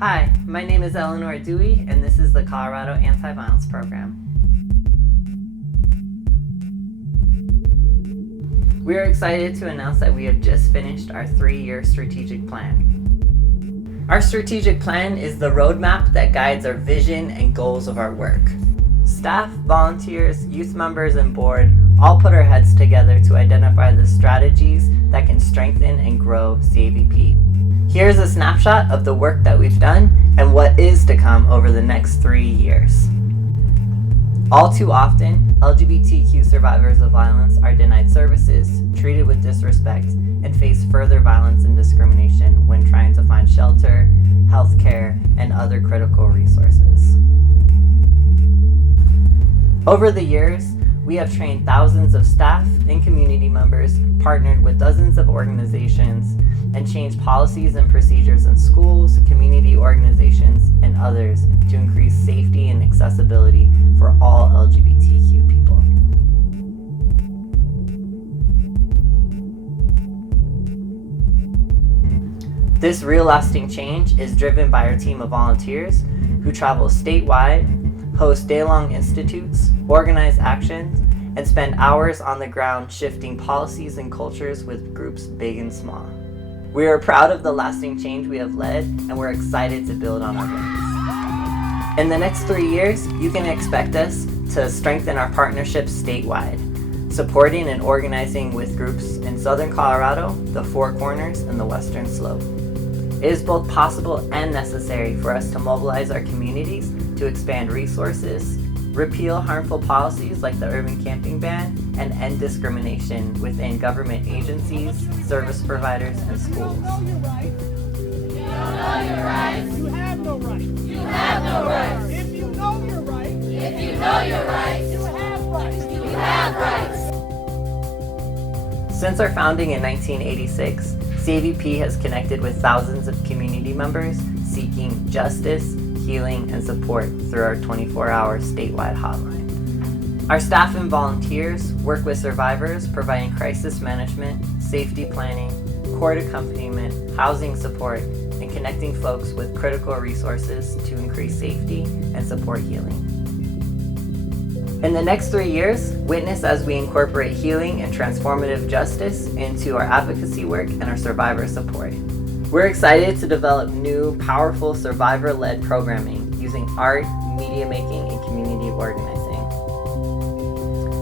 Hi, my name is Eleanor Dewey, and this is the Colorado Anti-Violence Program. We are excited to announce that we have just finished our 3-year strategic plan. Our strategic plan is the roadmap that guides our vision and goals of our work. Staff, volunteers, youth members, and board all put our heads together to identify the strategies that can strengthen and grow CAVP. Here's a snapshot of the work that we've done and what is to come over the next 3 years. All too often, LGBTQ survivors of violence are denied services, treated with disrespect, and face further violence and discrimination when trying to find shelter, healthcare, and other critical resources. Over the years, we have trained thousands of staff and community members, partnered with dozens of organizations, and changed policies and procedures in schools, community organizations, and others to increase safety and accessibility for all LGBTQ people. This real lasting change is driven by our team of volunteers who travel statewide, host day-long institutes, organize actions, and spend hours on the ground shifting policies and cultures with groups big and small. We are proud of the lasting change we have led, and we're excited to build on our wins. In the next 3 years, you can expect us to strengthen our partnerships statewide, supporting and organizing with groups in Southern Colorado, the Four Corners, and the Western Slope. It is both possible and necessary for us to mobilize our communities to expand resources, repeal harmful policies like the urban camping ban, and end discrimination within government agencies, service providers, and schools. You don't know your rights. You don't know your rights. You have no rights. You have no rights. If you know your rights. If you know your rights. You have rights. You have rights. Since our founding in 1986, CAVP has connected with thousands of community members seeking justice, healing, and support through our 24-hour statewide hotline. Our staff and volunteers work with survivors, providing crisis management, safety planning, court accompaniment, housing support, and connecting folks with critical resources to increase safety and support healing. In the next 3 years, witness as we incorporate healing and transformative justice into our advocacy work and our survivor support. We're excited to develop new, powerful survivor-led programming using art, media making, and community organizing.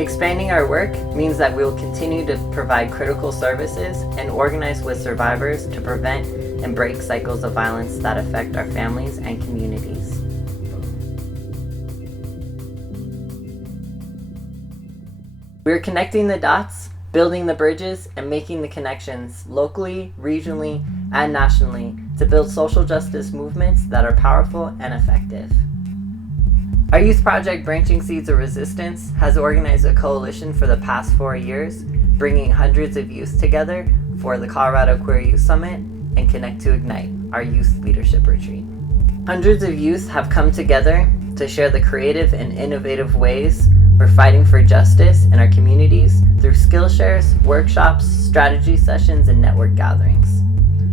Expanding our work means that we will continue to provide critical services and organize with survivors to prevent and break cycles of violence that affect our families and communities. We're connecting the dots, building the bridges, and making the connections locally, regionally, and nationally to build social justice movements that are powerful and effective. Our youth project, Branching Seeds of Resistance, has organized a coalition for the past 4 years, bringing hundreds of youth together for the Colorado Queer Youth Summit and Connect to Ignite, our youth leadership retreat. Hundreds of youth have come together to share the creative and innovative ways we're fighting for justice in our communities through skill shares, workshops, strategy sessions, and network gatherings.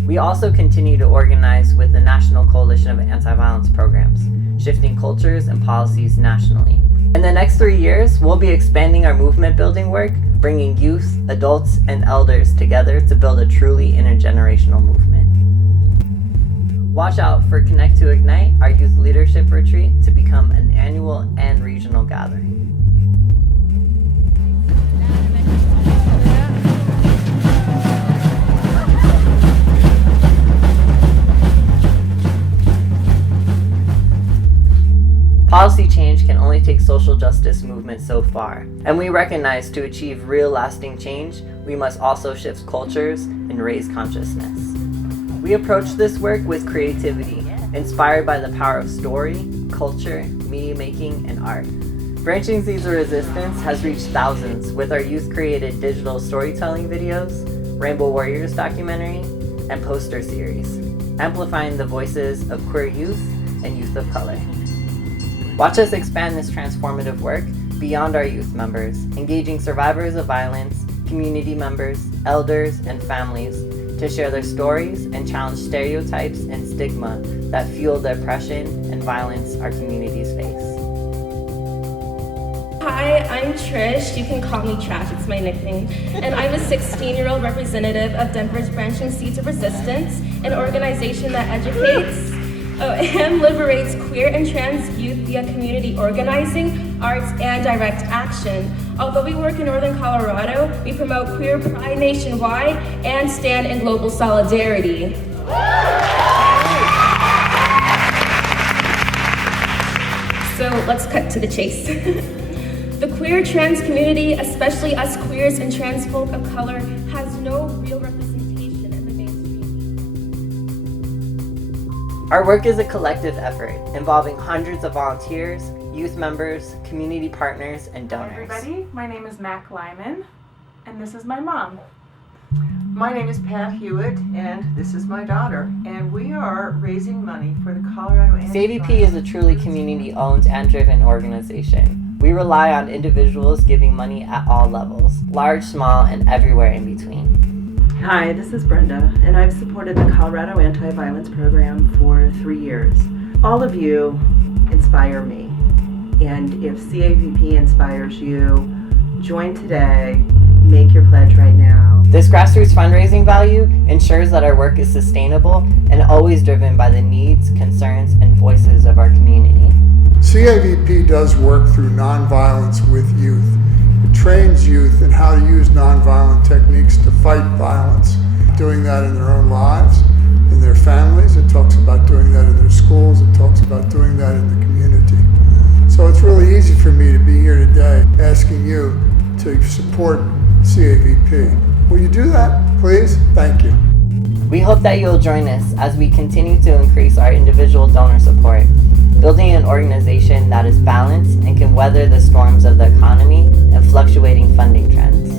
We also continue to organize with the National Coalition of Anti-Violence Programs, shifting cultures and policies nationally. In the next 3 years, we'll be expanding our movement building work, bringing youth, adults, and elders together to build a truly intergenerational movement. Watch out for Connect to Ignite, our youth leadership retreat, to become an annual and regional gathering. Policy change can only take social justice movement so far, and we recognize to achieve real lasting change, we must also shift cultures and raise consciousness. We approach this work with creativity, inspired by the power of story, culture, media making, and art. Branching Seeds of Resistance has reached thousands with our youth-created digital storytelling videos, Rainbow Warriors documentary, and poster series, amplifying the voices of queer youth and youth of color. Watch us expand this transformative work beyond our youth members, engaging survivors of violence, community members, elders, and families to share their stories and challenge stereotypes and stigma that fuel the oppression and violence our communities face. Hi, I'm Trish. You can call me Trash, it's my nickname. And I'm a 16-year-old representative of Denver's Branching Seeds of Resistance, an organization that educates and liberates queer and trans youth via community organizing, arts, and direct action. Although we work in Northern Colorado, we promote queer pride nationwide and stand in global solidarity. So let's cut to the chase. The queer trans community, especially us queers and trans folk of color, has no real representation in the mainstream. Our work is a collective effort involving hundreds of volunteers, youth members, community partners, and donors. Hi everybody, my name is Mac Lyman, and this is my mom. My name is Pat Hewitt, and this is my daughter, and we are raising money for the Colorado CAVP is a truly community-owned and driven organization. We rely on individuals giving money at all levels, large, small, and everywhere in between. Hi, this is Brenda, and I've supported the Colorado Anti-Violence Program for 3 years. All of you inspire me, and if CAVP inspires you, join today, make your pledge right now. This grassroots fundraising value ensures that our work is sustainable and always driven by the needs, concerns, and voices of our community. CAVP does work through nonviolence with youth. It trains youth in how to use nonviolent techniques to fight violence, doing that in their own lives, in their families. It talks about doing that in their schools. It talks about doing that in the community. So it's really easy for me to be here today asking you to support CAVP. Will you do that, please? Thank you. We hope that you'll join us as we continue to increase our individual donor support, building an organization that is balanced and can weather the storms of the economy and fluctuating funding trends.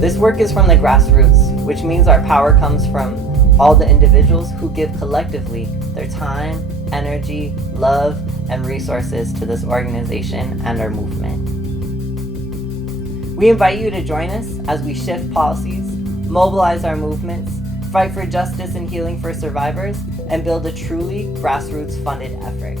This work is from the grassroots, which means our power comes from all the individuals who give collectively their time, energy, love, and resources to this organization and our movement. We invite you to join us as we shift policies, mobilize our movements, fight for justice and healing for survivors, and build a truly grassroots funded effort.